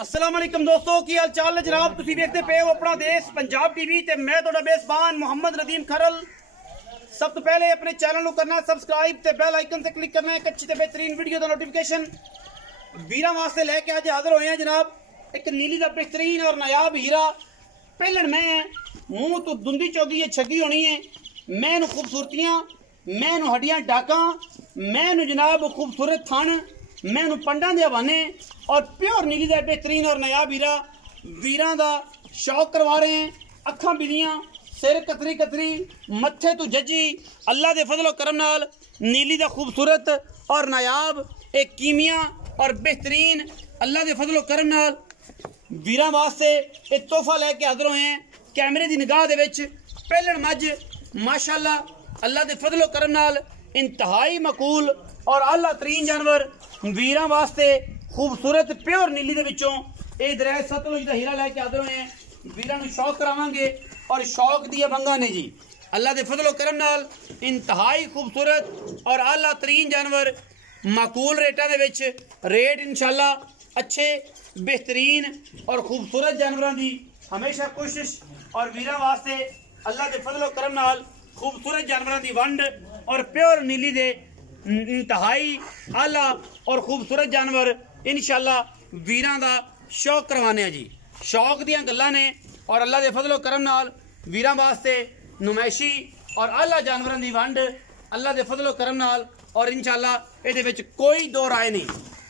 अस्सलाम वालेकुम दोस्तों की हाल चाल है जनाब। तुसी देखते पे हो अपना देश पंजाब टीवी ते मैं तुहाडा मेज़बान मोहम्मद नदीम खरल। सब तो पहले अपने चैनल को करना सब्सक्राइब ते बेल आइकन से क्लिक करना है। अच्छी ते बेहतरीन वीडियो का नोटिफिकेशन वीरा वास्ते लेके आज हाजिर होए हैं जनाब। एक नीली का बेहतरीन और नायाब हीरा पहलन में मुंह तो दुंदी चौगी छगी होनी है। मैं खूबसूरतियां, मैं हड्डियां डाका, मैं जनाब खूबसूरत थन, मैं पंडा दे हवाने और प्योर नीली का बेहतरीन और नायाब हीरा वीरां दा शौक करवा रहे हैं। अखां बिलियां, सिर कतरी कतरी, मत्थे तो जजी, अल्लाह के फजलो करम नाल नीली का खूबसूरत और नायाब एक कीमिया और बेहतरीन अल्लाह के फजलो करम नाल वीरां वास्ते एक तोहफा लैके हाजिर होए हैं। कैमरे की निगाह दे विच पहलन मज माशाअल्लाह अल्लाह के फजलो करम नाल इंतहाई मकूल और आला तरीन जानवर वीरां वास्ते खूबसूरत प्योर नीली दे विचों ये दरिया सतलुज का हीरा लैके हाजिर होए हैं। वीरां नूं शौक करावांगे और शौक दी बंगा ने जी अल्लाह के फजलो करम नाल इंतहाई खूबसूरत और आला तरीन जानवर माकूल रेटा दे विच रेट इंशाअल्लाह अच्छे बेहतरीन और खूबसूरत जानवरों की हमेशा कोशिश और वीरां वास्ते अल्लाह के फजलो करम नाल खूबसूरत जानवरों की वंड और प्योर नीली दे इंतहाई आला और खूबसूरत जानवर इंशाअल्लाह वीरां दा शौक करवाने जी। शौक दियां गल्लां ने और अल्लाह के फजलो करम नाल वीरां वास्ते नुमैशी और आला जानवरों की वंड अल्लाह के फजलो करम नाल और इंशाअल्लाह इहदे विच कोई दो राय नहीं।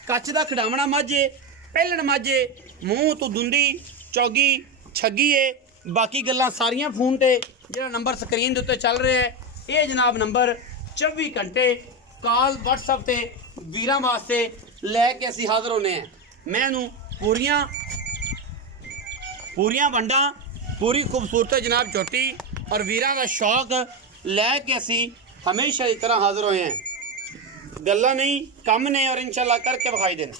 कच्छ दा खिडावना माझे पहलन माझे मूँह तो दुंदी चौगी छगी है। बाकी गल्लां सारियां फोन ते जिहड़ा नंबर स्क्रीन दे उत्ते चल रहा है ये जनाब नंबर 24 घंटे कॉल व्हाट्सएप ते वीरां वास्ते लैके असीं हाज़र होने हैं। मैं पूरियां वंडा पूरी खूबसूरत जनाब चोटी और वीरां का शौक लैके असीं हमेशा की तरह हाज़र होए हैं। गल्लां नहीं कम ने और इंशाअल्लाह करके विखाई देना।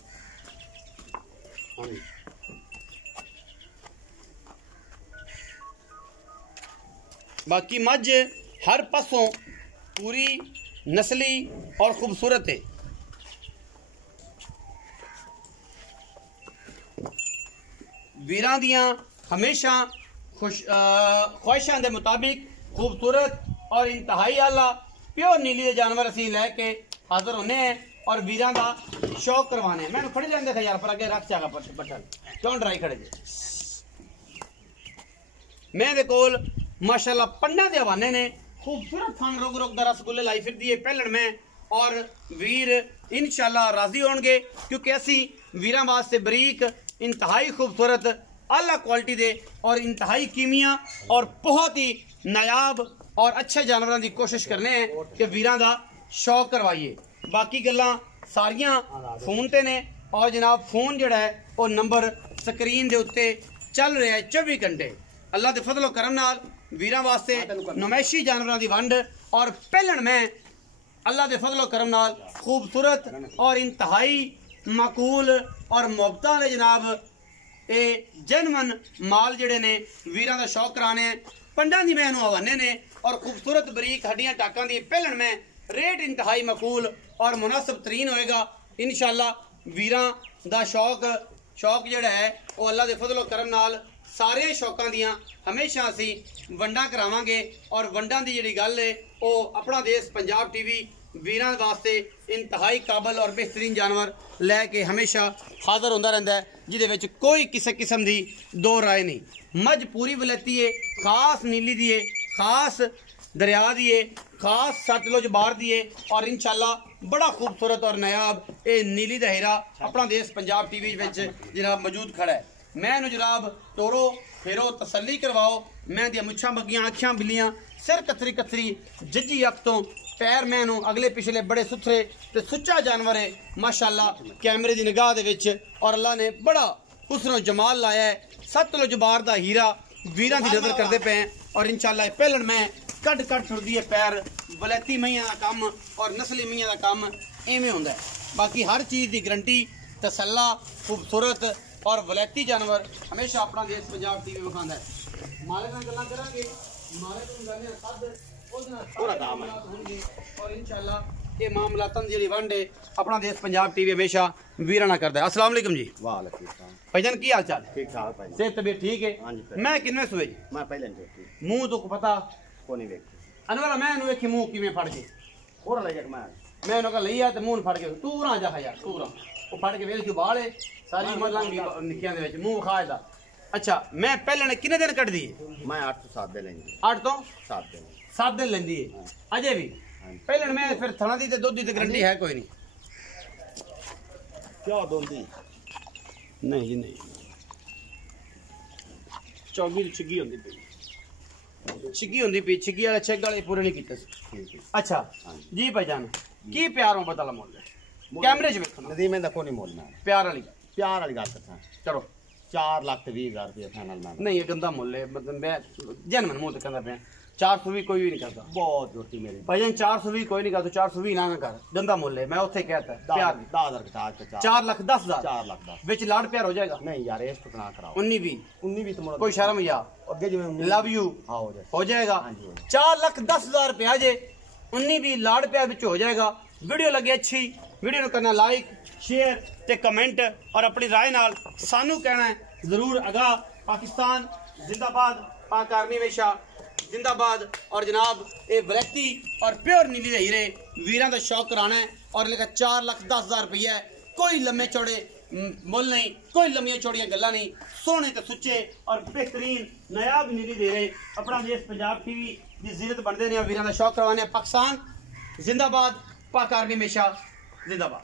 बाकी मझ हर पासों पूरी नस्ली और खूबसूरत है। वीरां दियां हमेशा ख्वाहिशां दे मुताबिक खूबसूरत और इंतहाई आला प्योर नीली के जानवर असीं लैके हाजिर होने हैं और वीरां दा शौक करवाने हैं। मैं फड़ी लेंदे थे यार पर अगे रख जागा बटन क्यों डराई खड़े जे। मैं दे कोल माशाअल्लाह पंडा दे हवाने ने खूबसूरत थान रोग रोग दा रसगुल्ले लाई फिर दिए पहलन में और वीर इंशाअल्लाह राजी होंगे क्योंकि असी वीरां वास्ते बरीक इंतहाई खूबसूरत आला क्वालिटी दे और इंतहाई कीमिया और बहुत ही नायाब और अच्छे जानवरों की कोशिश करने हैं कि वीरां दा शौक करवाइए। बाकी गल्लां सारियां फोन ते ने और जनाब फोन जिहड़ा है वो नंबर स्क्रीन दे उत्ते चल रहा है 24 घंटे। अल्लाह के फजलो करम नाल वीरां वास्ते नुमैशी जानवरों की वंड और पहलन में अल्लाह के फजलो करम नाल खूबसूरत और इंतहाई माकूल और मुहब्बतां ने जनाब ये जनवन माल जड़े ने वीरां दा शौक कराने पंडा दी मैनू हवाने ने और खूबसूरत बरीक हड्डियां टाकां दी पहलन में रेट इंतहाई मकूल और मुनासिब तरीन होएगा। इंशाअल्लाह वीरां दा शौक जड़ा है वो अल्लाह के फजलो करम नाल सारे शौकों दियां हमेशा असी वंडा करावांगे और वंडा की जी गल है वो अपना देश पंजाब टीवी वीरां वास्ते इंतहाई काबल और बेहतरीन जानवर लैके हमेशा हाज़र होंदा रहिंदा है जिहदे विच कोई किसी किस्म की दो राय नहीं। मझ पूरी वलैती है, खास नीली दी है, खास दरिया दी है, खास सतलुज बार दी है और इंशाअल्लाह बड़ा खूबसूरत और नायाब ये नीली दा हीरा अपना देश पंजाब टीवी विच जनाब मौजूद खड़ा है। मैं जनाब तोरो फेरो तसल्ली करवाओ। मैं दियां मुच्छां बग्गियां अखियां बिल्लियां सिर कतरी कतरी जज्जी अख तो पैर मैनू अगले पिछले बड़े सुथरे ते सुच्चा जानवर है माशाअल्लाह कैमरे की निगाह दे विच और अल्लाह ने बड़ा हुस्न जमाल लाया है। सतलुज बार दा हीरा वीरां दी नज़र करते पे हैं और इंशाअल्लाह पहलन में कट छुड़दी है पैर वलैती मईयां दा कम और नस्ली मईयां दा कम इवें हुंदा है। बाकी हर चीज़ की गारंटी तसल्ला खूबसूरत और वलैती जानवर हमेशा अपना देश पंजाब टीवी विखांदा है। मालिक नाल गल्लां करांगे, मालिक नूं गल्लां सद और इंशाअल्लाह ये मामलातन जी वनडे अपना देश पंजाब टीवी हमेशा वीरा ना करता है। अस्सलाम वालेकुम जी। वालेकुम सलाम। भाईजान की हाल चाल? ठीक ठाक भाई। सेहत तबीयत ठीक है? हाँ जी। मैं किन्ने सुए जी? मैं पहले नहीं देखी। मुंह तो पता को नहीं देखी। अनवर मैं नु वेखी मुंह किवें फड़ के और ले जा मैं उन्होंने कहा लिया ते मुंह फड़ के तू ना जा यार तू ना वो फड़ के वेल क्यों बाले सारी उम्र लंघ गई निक्कियां दे विच मुंह खा दा। अच्छा मैं पहले ने किन्ने दिन कट दी? मैं 8 तो 7 दिन लेंगे। 8 तो 7 दिन 7 दिन लेंदी है अजे भी। पहले मैं फिर थना दी ते दूध दी ते गारंटी है कोई नहीं? क्या दोंदी? नहीं जी नहीं चौगी छिगी होंदी पई छिगी होंदी पई छिगी वाले छेग वाले पूरे नहीं कीते। ठीक है। अच्छा जी भाईजान की प्यार हो बदला मोल कैमरे च वेखो नदी में दा कोनी मोलना। प्यार वाली प्यार वाली गल करता। चलो 4,20,000 रुपया फाइनल में। नहीं ये गंदा मुल है मतलब मैं जनमन मुंह ते कहंदा पे 400 भी कोई भी नहीं करता बहुत जोटी मेरी भाईजान 400 भी कोई नहीं करता 400 भी ना कर गंदा मुल है मैं उथे कहता प्यार 10,000 का आज का 4,10,000 4,10,000 विच लाड़ प्यार हो जाएगा? नहीं यार इस तो ना कराओ। 19 भी तो कोई शर्म या अगे जिवें लव यू हां हो जाए हो जाएगा। हाँ जी, हो जाए। 4,10,000 रुपया जे 19 भी लाड़ प्यार विच हो जाएगा। वीडियो लगे अच्छी वीडियो ਨੂੰ करना लाइक शेयर ते कमेंट और अपनी राय नाल सानू कहना है जरूर आगाह। पाकिस्तान जिंदाबाद पाक आर्मी हमेशा जिंदाबाद। और जनाब ये वैरायटी और प्योर नीली हीरे वीरां दा शौक कराना है और लेकर 4,10,000 रुपया है। कोई लम्बे चौड़े मुल नहीं कोई लम्बियां चौड़ियां गल्लां नहीं सोहने ते सुच्चे और बेहतरीन नायाब नीली हीरे अपना देश पंजाब टीवी दी जीरत बनदे ने वीरां दा शौक करवाने। पाकिस्तान जिंदाबाद पाक आर्मी हमेशा जिंदाबाद।